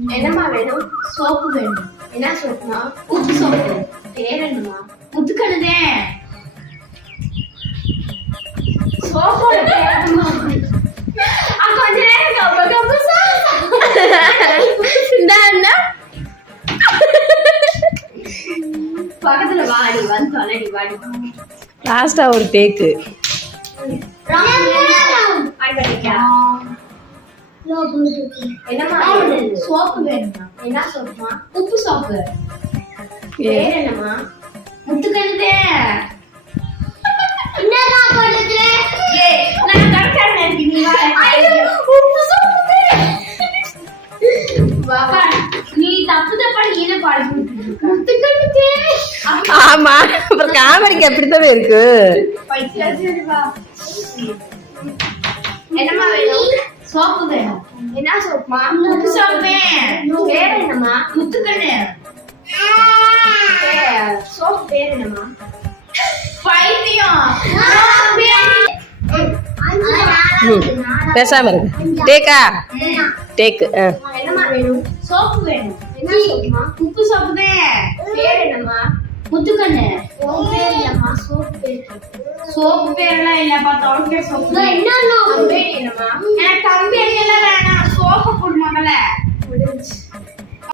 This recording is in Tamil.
என்னம்மா வேணும்? சோப்பு வேணும். என்ன சோப்புமா? உப்பு சோப்பு. பேர் என்னம்மா? முத்துக்கணுதே. சோப்போட பேர் என்னம்மா? கொஞ்ச நேரம் பக்கத்துல வாடி வந்து தொலைடி வாடி. லாஸ்டா ஒரு டேக்கு. என்னம்மா சோப்பு வேணுமா? என்ன சோப்புமா? உப்பு சோப்பு. பேர் என்னம்மா? முத்துக்கணுதே. நீ தப்பு தப்பா நீனே பாடி முத்துக்கணுதே. ஆமா, அப்புறம் காமெடிக்கு அப்படித்தானே இருக்கு. என்னம்மா வேணும்? சோப்பு வேணும். என்ன சோப்புமா? உப்பு சோப்பு. பேர் என்னம்மா? முத்துக்கண்ணு. சோப்பு பேர் என்னம்மா? பைத்தியம். பேசாம இருக்கு. டேக்கா டேக்கு. என்னம்மா வேணும்? சோப்பு வேணும். என்ன சோப்புமா? உப்பு சோப்பு தான். பேர் என்னம்மா? முத்துக்கண்ணு. பேர் இல்லம்மா, சோப்பு பேர். சோப்பு பேர்லாம் இல்லப்பா, தம்பி சோப்பு. என்ன பேர் என்னம்மா? எனக்கு தம்பி எல்லாம் வேணாம், சோப்பு போடு முதல்ல.